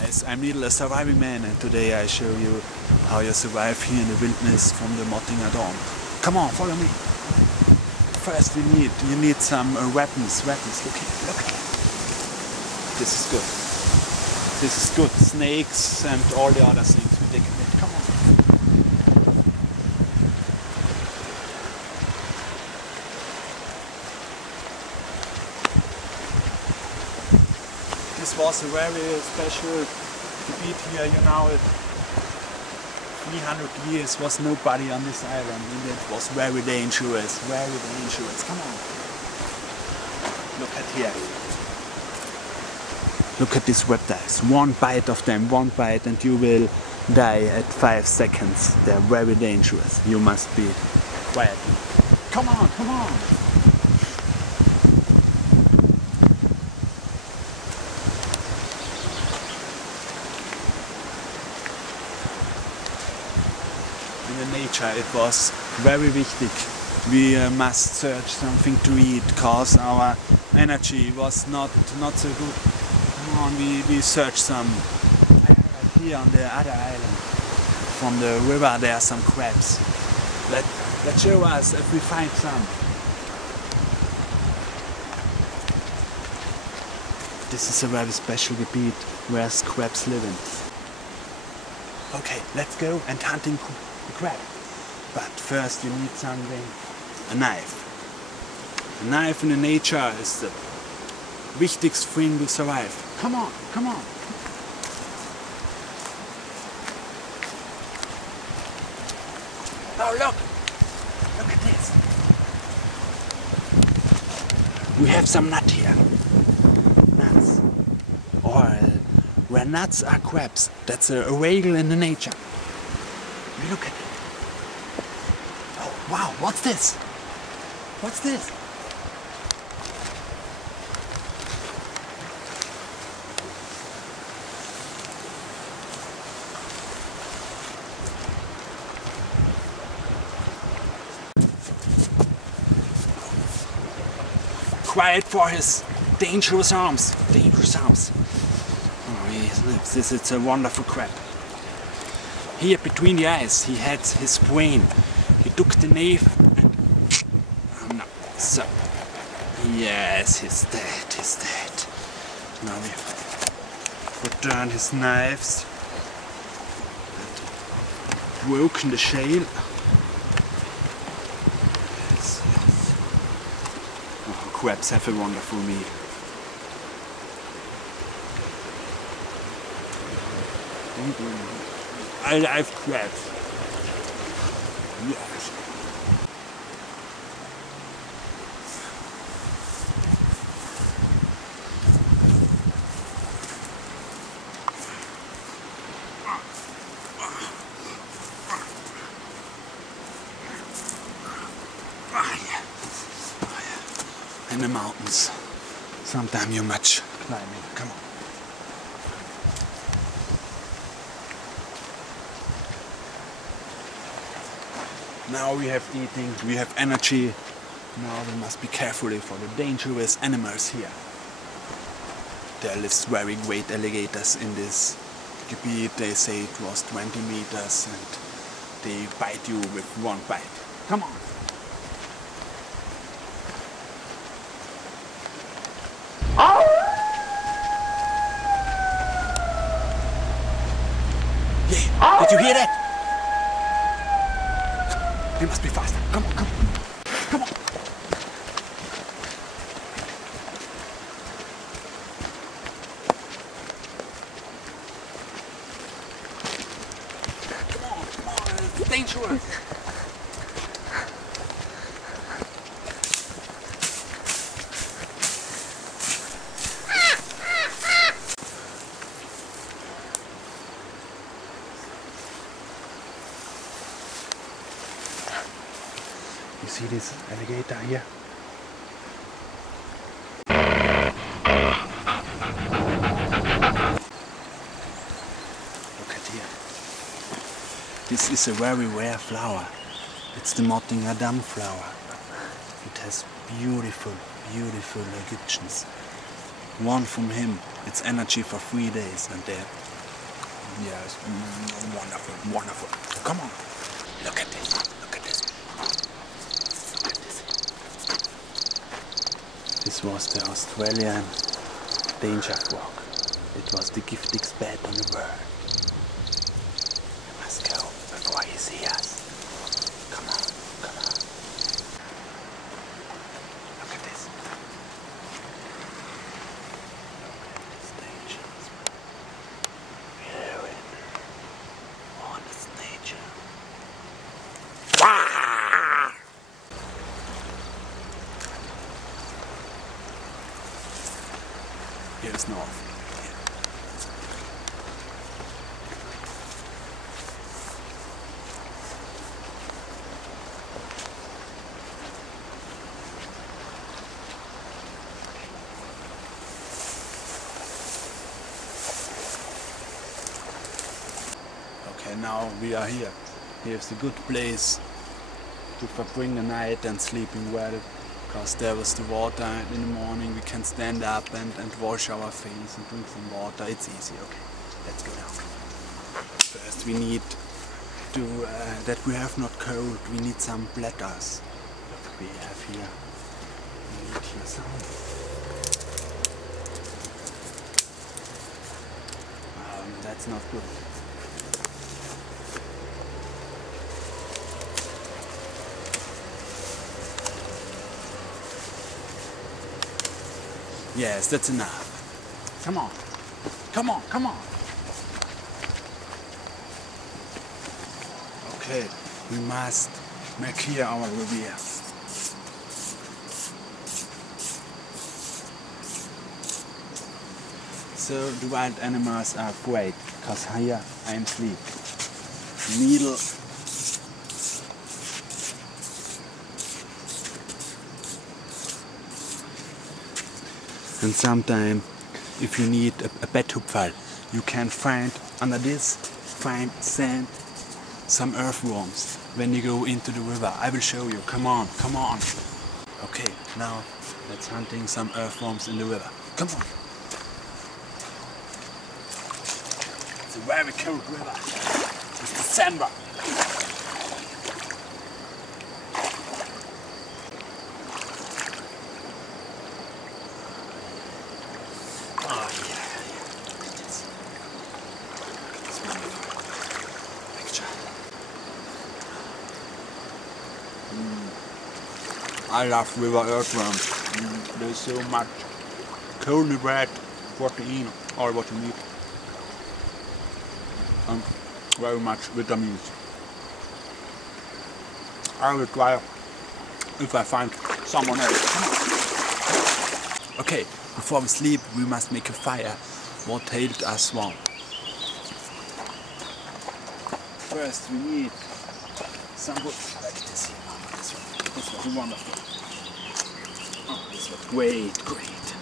guys, I'm Needle, a surviving man, and today I show you how you survive here in the wilderness from the Mottinger Dam. Come on, follow me. First you need some weapons. Look here. This is good. This is good. Snakes and all the other things we take a bit. Come on. This was a very special gebiet here, you know. 300 years was nobody on this island, and it was very dangerous, Come on. Look at here. Look at these reptiles. One bite of them, and you will die at 5 seconds. They're very dangerous. You must be quiet. Come on. In the nature it was very wichtig. We must search something to eat, cause our energy was not so good. Come on, we search some. Here on the other island, from the river, there are some crabs. Let's show us if we find some. This is a very special gebiet where crabs live in. Okay, let's go and hunting the crab. But first you need something, a knife. A knife in the nature is the wichtigste thing to survive. Come on. Oh look at this. We have some nut here. Nuts. Or where nuts are crabs. That's a whale in the nature. Look at it. Oh wow, what's this? Quiet for his dangerous arms. Oh, this is a wonderful crab. Here between the eyes he had his brain. He took the knife and... Oh, no. So, yes, he's dead. Now we return his knives and broken the shell. Yes. Oh, crabs have a wonderful meal. I like crabs. Yes. In the mountains, sometimes you're much climbing. Come on. Now we have eating, we have energy. Now we must be careful for the dangerous animals here. There lives very great alligators in this gebiet. They say it was 20 meters and they bite you with one bite. Come on! Yeah, did you hear that? We must be faster. Come on. Come on, it's dangerous. You see this alligator here? Look at here. This is a very rare flower. It's the Mottinger Dam flower. It has beautiful Egyptians. One from him, it's energy for 3 days, and Yes, wonderful, wonderful. Come on, look at this, look at this, look at this. This was the Australian danger frog. It was the giftigst bat in the world. We must go before he sees us. Come on, come on. Look at this. Look at this danger. Here in honest nature. Here's north. Okay, now we are here. Here's a good place to bring the night and sleeping well, because there was the water in the morning. We can stand up and wash our face and drink some water. It's easy. Okay, let's go now. First we need to, that we have not cold, we need some bladders. Look, we have here, we need here some. That's not good. Yes, that's enough. Come on, come on, come on. Okay, we must make here our revier. So the wild animals are great, because here I am asleep. Needle. And sometimes, if you need a Betthupferl, you can find under this fine sand some earthworms when you go into the river. I will show you. Come on, come on. Okay, now let's hunting some earthworms in the river. Come on. It's a very cold river. It's December. I love river earthworms. There's so much carbohydrate, protein, or what you need, and very much vitamins. I will try if I find someone else. Okay, before we sleep, we must make a fire. What helped us one? First, we need some wood like this here. This was wonderful. Oh, this was great, great.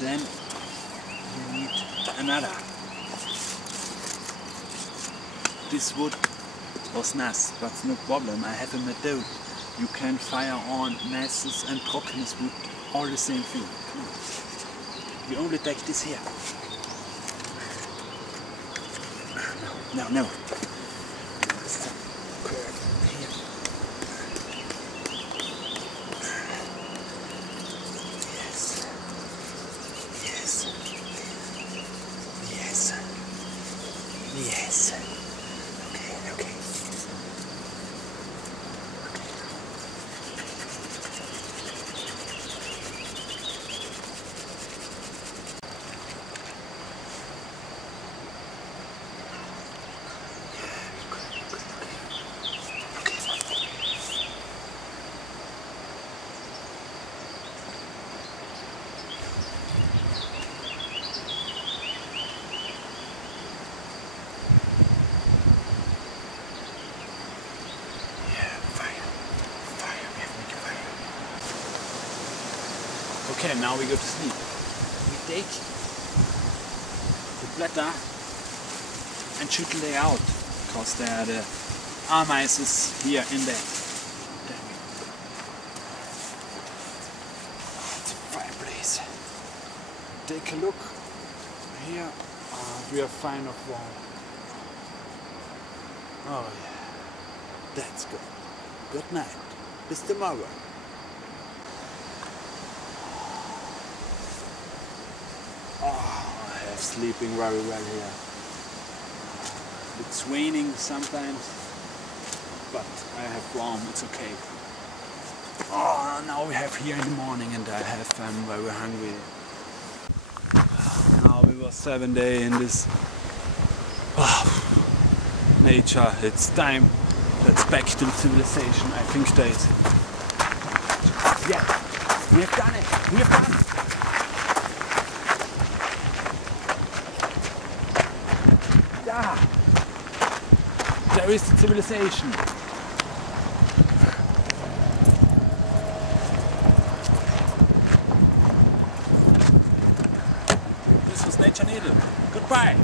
Then we need another. This wood was nice, but no problem. I have a method. You can fire on nasses and trockenes wood, all the same thing. Come on. We only take this here. No, no. Yes. Okay, okay. Okay, now we go to sleep. We take the bladder and shoot they out, because there are the Ameises here in there. It's a fireplace. Take a look here we are fine of warm. Oh yeah, that's good. Good night. Bis tomorrow. Oh, I have sleeping very well here. It's raining sometimes, but I have warm, it's okay. Oh, now we have here in the morning and I'm very hungry. Now we were 7 days in this nature. It's time. Let's back to the civilization. I think days. Yeah, we have done it. We have done it. Yeah, there is the civilization. This was Nature Needle. Goodbye.